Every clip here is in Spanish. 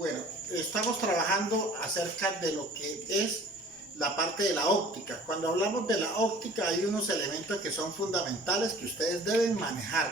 Bueno, estamos trabajando acerca de lo que es la parte de la óptica. Cuando hablamos de la óptica hay unos elementos que son fundamentales que ustedes deben manejar.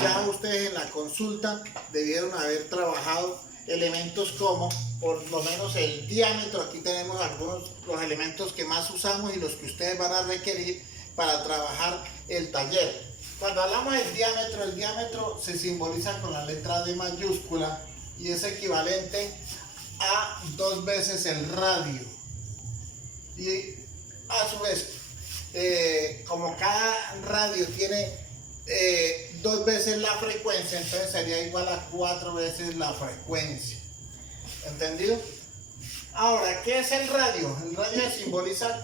Ya ustedes en la consulta debieron haber trabajado elementos como por lo menos el diámetro. Aquí tenemos algunos los elementos que más usamos y los que ustedes van a requerir para trabajar el taller. Cuando hablamos del diámetro, el diámetro se simboliza con la letra D mayúscula y es equivalente a 2 veces el radio. Y a su vez, como cada radio tiene 2 veces la frecuencia, entonces sería igual a 4 veces la frecuencia. ¿Entendido? Ahora, ¿qué es el radio? El radio se simboliza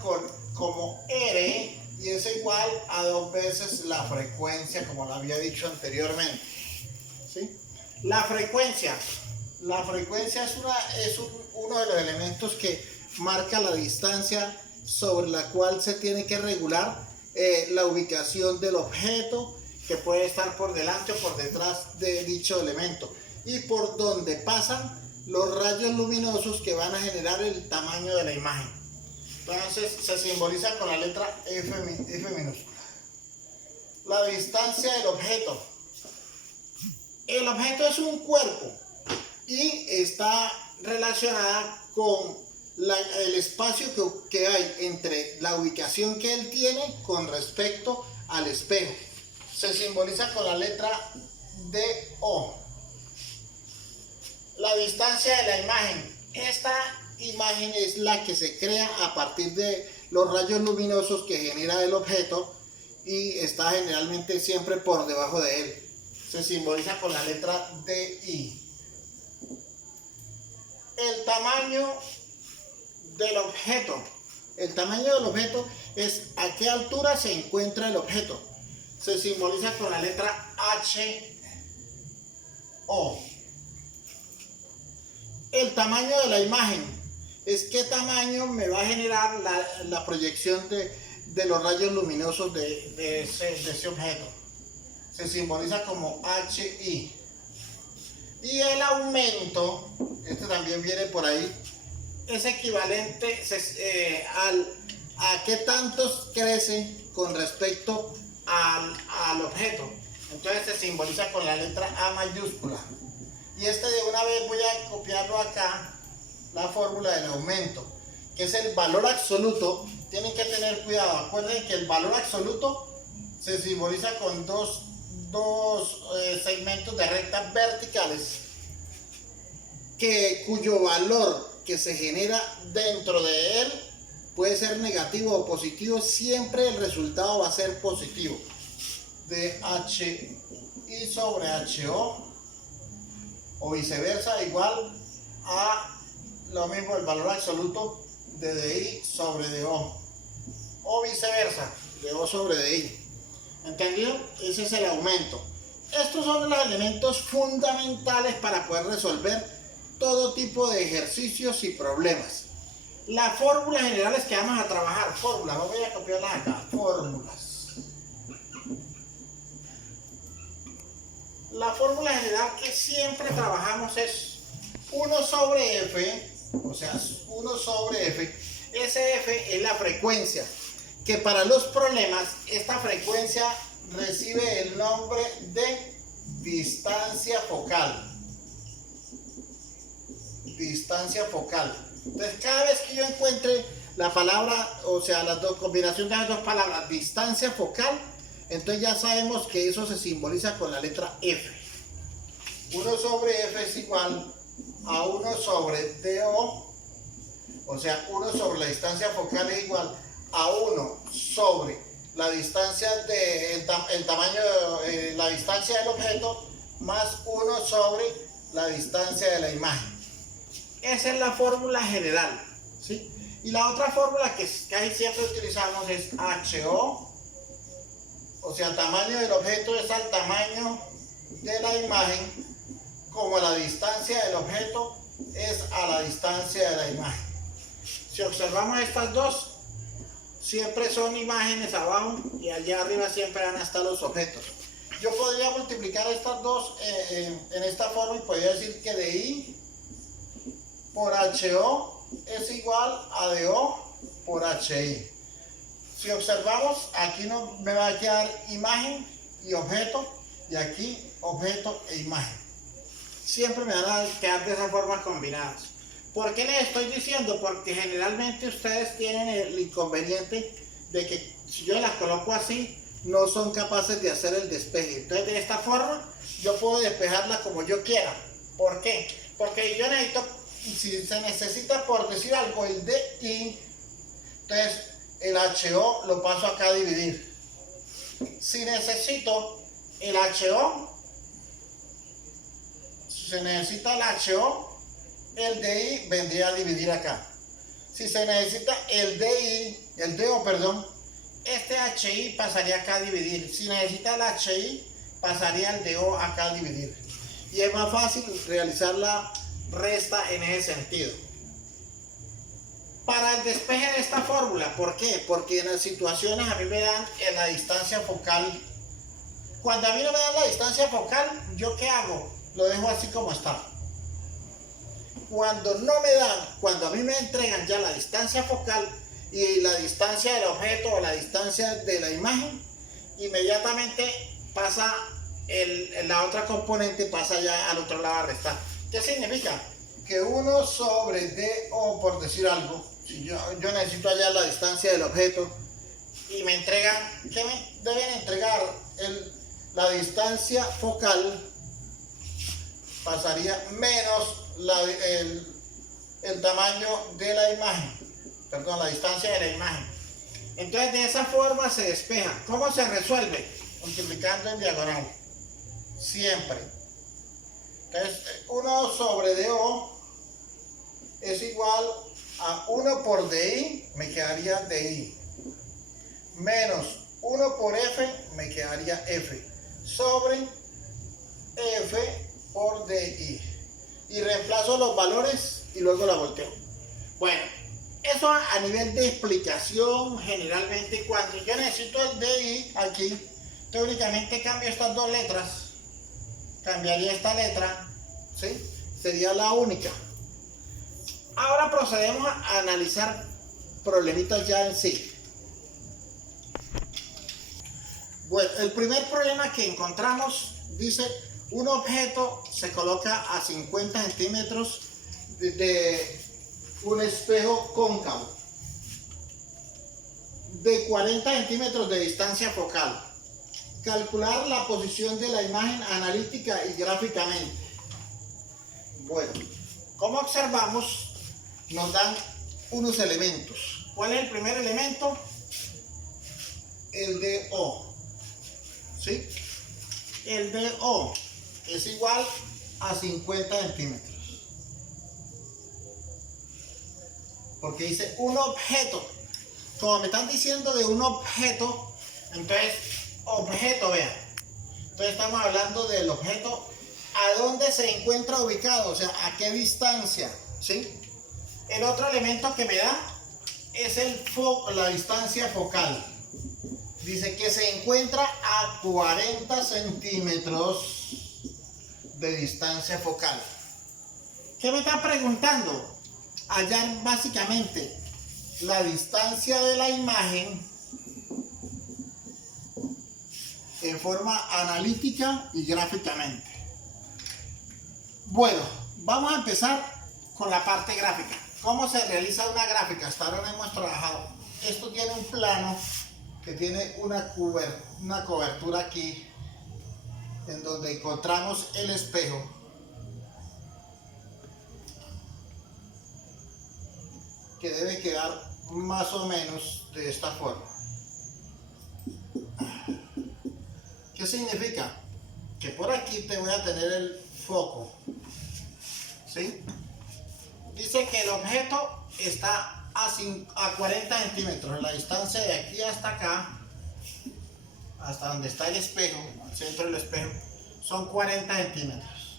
como R y es igual a 2 veces la frecuencia, como lo había dicho anteriormente. ¿Sí? La frecuencia es uno de los elementos que marca la distancia sobre la cual se tiene que regular la ubicación del objeto, que puede estar por delante o por detrás de dicho elemento, y por donde pasan los rayos luminosos que van a generar el tamaño de la imagen. Entonces se simboliza con la letra F minúscula. La distancia del objeto. El objeto es un cuerpo y está relacionada con el espacio que hay entre la ubicación que él tiene con respecto al espejo. Se simboliza con la letra DO. La distancia de la imagen. Esta imagen es la que se crea a partir de los rayos luminosos que genera el objeto y está generalmente siempre por debajo de él. Se simboliza con la letra DI. El tamaño del objeto. El tamaño del objeto es a qué altura se encuentra el objeto. Se simboliza con la letra HO. El tamaño de la imagen es qué tamaño me va a generar la proyección de los rayos luminosos de ese objeto. Se simboliza como HI. Y el aumento, este también viene por ahí, es equivalente a qué tantos crece con respecto al objeto. Entonces se simboliza con la letra A mayúscula. Y de una vez voy a copiarlo acá, la fórmula del aumento, que es el valor absoluto. Tienen que tener cuidado, acuérdense que el valor absoluto se simboliza con dos segmentos de rectas verticales, cuyo valor que se genera dentro de él puede ser negativo o positivo. Siempre el resultado va a ser positivo. De HI sobre HO o viceversa igual a lo mismo el valor absoluto de DI sobre DO o viceversa, DO sobre DI. ¿Entendido? Ese es el aumento. Estos son los elementos fundamentales para poder resolver todo tipo de ejercicios y problemas. Las fórmulas generales que vamos a trabajar, fórmulas, no voy a copiarlas acá, fórmulas. La fórmula general que siempre trabajamos es 1 sobre F, o sea, 1 sobre F. Ese F es la frecuencia, que para los problemas esta frecuencia recibe el nombre de distancia focal. Distancia focal. Entonces cada vez que yo encuentre la palabra, o sea, la combinación de las dos palabras, distancia focal, entonces ya sabemos que eso se simboliza con la letra F. 1 sobre F es igual a 1 sobre DO, o sea, 1 sobre la distancia focal es igual a 1 sobre la distancia la distancia del objeto más 1 sobre la distancia de la imagen. Esa es la fórmula general, ¿sí? Y la otra fórmula que casi siempre utilizamos es HO, o sea, el tamaño del objeto es al tamaño de la imagen, como la distancia del objeto es a la distancia de la imagen. Si observamos estas dos, siempre son imágenes abajo y allá arriba siempre van a estar los objetos. Yo podría multiplicar estas dos en esta forma y podría decir que DI por HO es igual a DO por HI. Si observamos, aquí no me va a quedar imagen y objeto, y aquí objeto e imagen. Siempre me van a quedar de esa forma combinadas. ¿Por qué les estoy diciendo? Porque generalmente ustedes tienen el inconveniente de que si yo las coloco así, no son capaces de hacer el despeje. Entonces de esta forma yo puedo despejarla como yo quiera. ¿Por qué? Porque yo necesito, si se necesita por decir algo, el DI, entonces el HO lo paso acá a dividir. Si necesito el HO, si se necesita el HO, el DI vendría a dividir acá. Si se necesita el DO, perdón, este HI pasaría acá a dividir. Si necesita el HI, pasaría el DO acá a dividir. Y es más fácil realizar la resta en ese sentido. Para el despeje de esta fórmula, ¿por qué? Porque en las situaciones a mí me dan en la distancia focal. Cuando a mí no me dan la distancia focal, ¿yo qué hago? Lo dejo así como está. Cuando no me dan, cuando a mí me entregan ya la distancia focal y la distancia del objeto o la distancia de la imagen, inmediatamente pasa la otra componente, pasa ya al otro lado a restar. ¿Qué significa? Que 1 sobre DO, por decir algo, si yo necesito hallar la distancia del objeto y me entregan, ¿qué me deben entregar? La distancia focal pasaría menos el tamaño de la imagen, perdón, la distancia de la imagen. Entonces de esa forma se despeja. ¿Cómo se resuelve? Multiplicando en diagonal, siempre. Entonces 1 sobre DO es igual a 1 por DI, me quedaría DI, menos 1 por F, me quedaría F, sobre F por DI. Y reemplazo los valores y luego la volteo. Bueno, eso a nivel de explicación. Generalmente cuando yo necesito el DI aquí, teóricamente cambio estas dos letras, cambiaría esta letra, ¿sí? Sería la única. Ahora procedemos a analizar problemitas ya en sí. Bueno, el primer problema que encontramos dice: un objeto se coloca a 50 centímetros de un espejo cóncavo de 40 centímetros de distancia focal. Calcular la posición de la imagen analítica y gráficamente. Bueno, como observamos, nos dan unos elementos. ¿Cuál es el primer elemento? El DO. ¿Sí? El DO es igual a 50 centímetros. Porque dice un objeto. Como me están diciendo de un objeto, entonces, objeto, vean. Entonces estamos hablando del objeto, a dónde se encuentra ubicado, o sea, a qué distancia, ¿sí? El otro elemento que me da es la distancia focal. Dice que se encuentra a 40 centímetros de distancia focal. ¿Qué me está preguntando? Hallar básicamente la distancia de la imagen en forma analítica y gráficamente. Bueno, vamos a empezar con la parte gráfica. ¿Cómo se realiza una gráfica? Hasta ahora no hemos trabajado. Esto tiene un plano que tiene una cobertura aquí, en donde encontramos el espejo. Que debe quedar más o menos de esta forma. ¿Qué significa? Que por aquí te voy a tener el foco, ¿sí? Dice que el objeto está a 40 centímetros, la distancia de aquí hasta acá, hasta donde está el espejo, al centro del espejo, son 40 centímetros.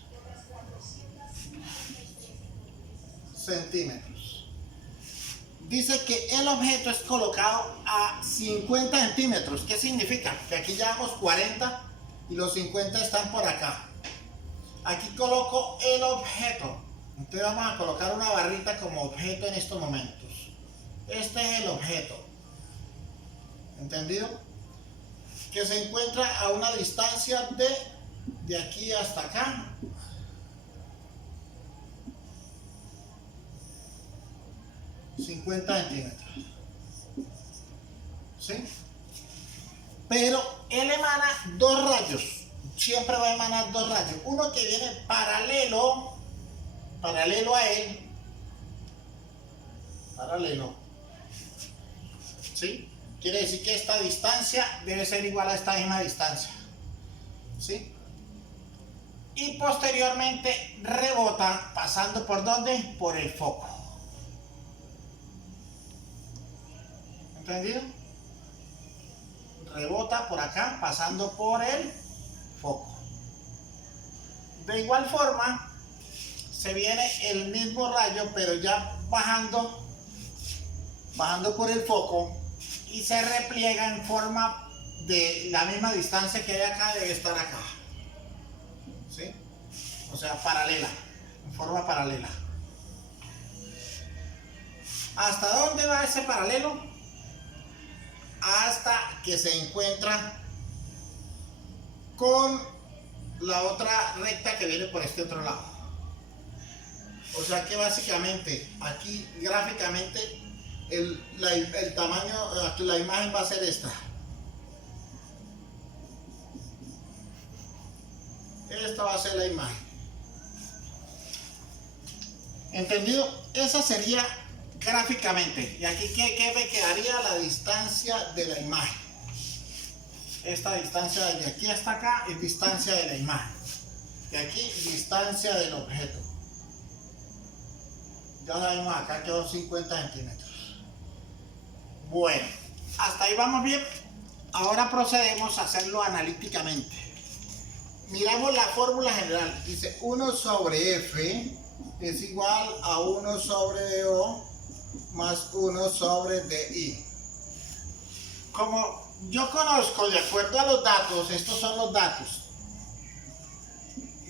Dice que el objeto es colocado a 50 centímetros. ¿Qué significa? Que aquí llevamos 40 y los 50 están por acá. Aquí coloco el objeto Entonces vamos a colocar una barrita como objeto en estos momentos. Este es el objeto. ¿Entendido? Que se encuentra a una distancia de aquí hasta acá. ...50 centímetros. ¿Sí? Pero él emana dos rayos. Siempre va a emanar dos rayos. Uno que viene paralelo a él. Paralelo. ¿Sí? Quiere decir que esta distancia debe ser igual a esta misma distancia. ¿Sí? Y posteriormente rebota pasando ¿por dónde? Por el foco. ¿Entendido? Rebota por acá pasando por el foco. De igual forma se viene el mismo rayo, pero ya bajando por el foco, y se repliega en forma de la misma distancia que hay acá, debe estar acá. ¿Sí? O sea, paralela, en forma paralela. ¿Hasta dónde va ese paralelo? Hasta que se encuentra con la otra recta que viene por este otro lado. O sea que básicamente aquí gráficamente el tamaño, la imagen va a ser esta. Esta va a ser la imagen. ¿Entendido? Esa sería gráficamente. Y aquí ¿qué me quedaría? La distancia de la imagen. Esta distancia de aquí hasta acá es distancia de la imagen. Y aquí distancia del objeto. Ya sabemos acá que son 50 centímetros. Bueno, hasta ahí vamos bien. Ahora procedemos a hacerlo analíticamente. Miramos la fórmula general. Dice 1 sobre F es igual a 1 sobre DO más 1 sobre DI. Como yo conozco, de acuerdo a los datos, estos son los datos.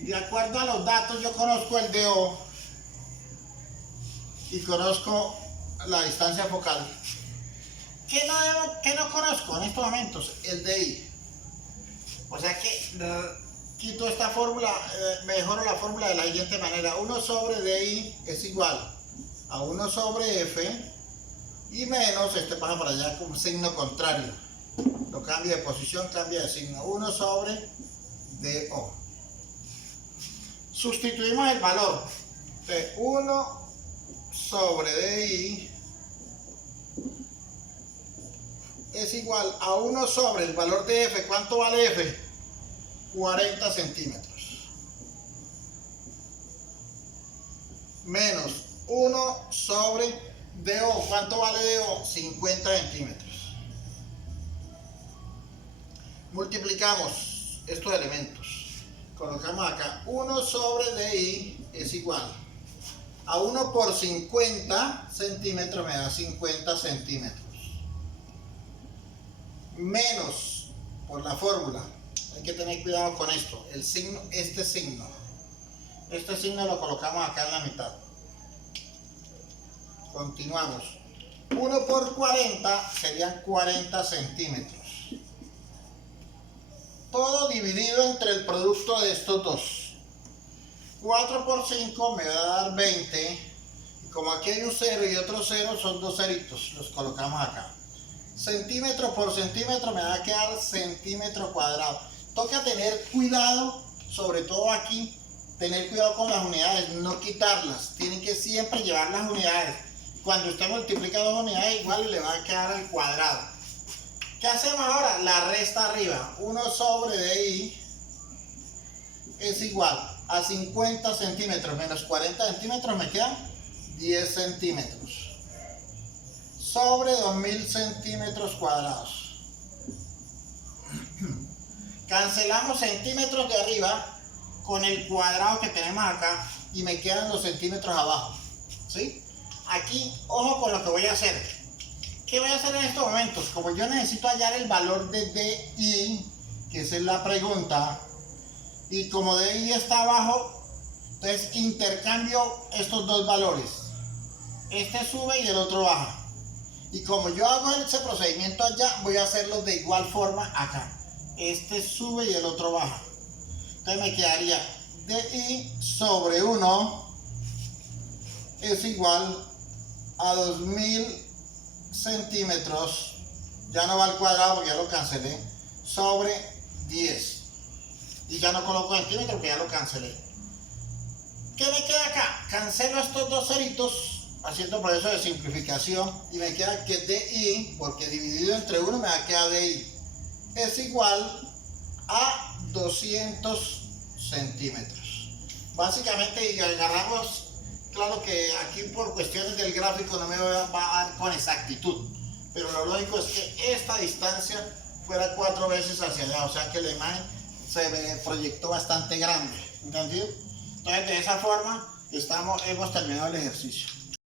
De acuerdo a los datos, yo conozco el DO y conozco la distancia focal. ¿Qué no conozco en estos momentos? El DI. O sea que quito esta fórmula, mejoro la fórmula de la siguiente manera. 1 sobre DI es igual a 1 sobre F y menos, este pasa para allá con signo contrario. Lo cambia de posición, cambia de signo. 1 sobre DO. Sustituimos el valor de 1 sobre DI es igual a 1 sobre el valor de F. ¿Cuánto vale F? 40 centímetros. Menos 1 sobre DO. ¿Cuánto vale DO? 50 centímetros. Multiplicamos estos elementos. Colocamos acá 1 sobre DI es igual a 1 por 50 centímetros, me da 50 centímetros. Menos, por la fórmula, hay que tener cuidado con esto, el signo, este signo lo colocamos acá en la mitad. Continuamos. 1 por 40 serían 40 centímetros. Todo dividido entre el producto de estos dos. 4 por 5 me va a dar 20. Y como aquí hay un 0 y otro 0, son dos ceritos. Los colocamos acá. Centímetro por centímetro me va a quedar centímetro cuadrado. Toca tener cuidado, sobre todo aquí, tener cuidado con las unidades, no quitarlas. Tienen que siempre llevar las unidades. Cuando usted multiplica dos unidades, igual le va a quedar al cuadrado. ¿Qué hacemos ahora? La resta arriba. 1 sobre DI es igual a 50 centímetros menos 40 centímetros, me quedan 10 centímetros. Sobre 2000 centímetros cuadrados. Cancelamos centímetros de arriba con el cuadrado que tenemos acá y me quedan los centímetros abajo. ¿Sí? Aquí, ojo con lo que voy a hacer. ¿Qué voy a hacer en estos momentos? Como yo necesito hallar el valor de DI, que esa es la pregunta, y como DI está abajo, Entonces intercambio estos dos valores. Este sube y el otro baja. Y como yo hago ese procedimiento allá, voy a hacerlo de igual forma acá. Este sube y el otro baja. Entonces me quedaría DI sobre 1 es igual a 2000 centímetros, ya no va al cuadrado porque ya lo cancelé, sobre 10. Y ya no coloco centímetros porque ya lo cancelé. ¿Qué me queda acá? Cancelo estos dos ceritos haciendo proceso de simplificación y me queda que DI, porque dividido entre 1 me va a quedar DI, es igual a 200 centímetros. Básicamente, y agarramos, claro que aquí por cuestiones del gráfico no me va a dar con exactitud, pero lo lógico es que esta distancia fuera 4 veces hacia allá, o sea que la imagen se me proyectó bastante grande, ¿entendido? Entonces de esa forma hemos terminado el ejercicio.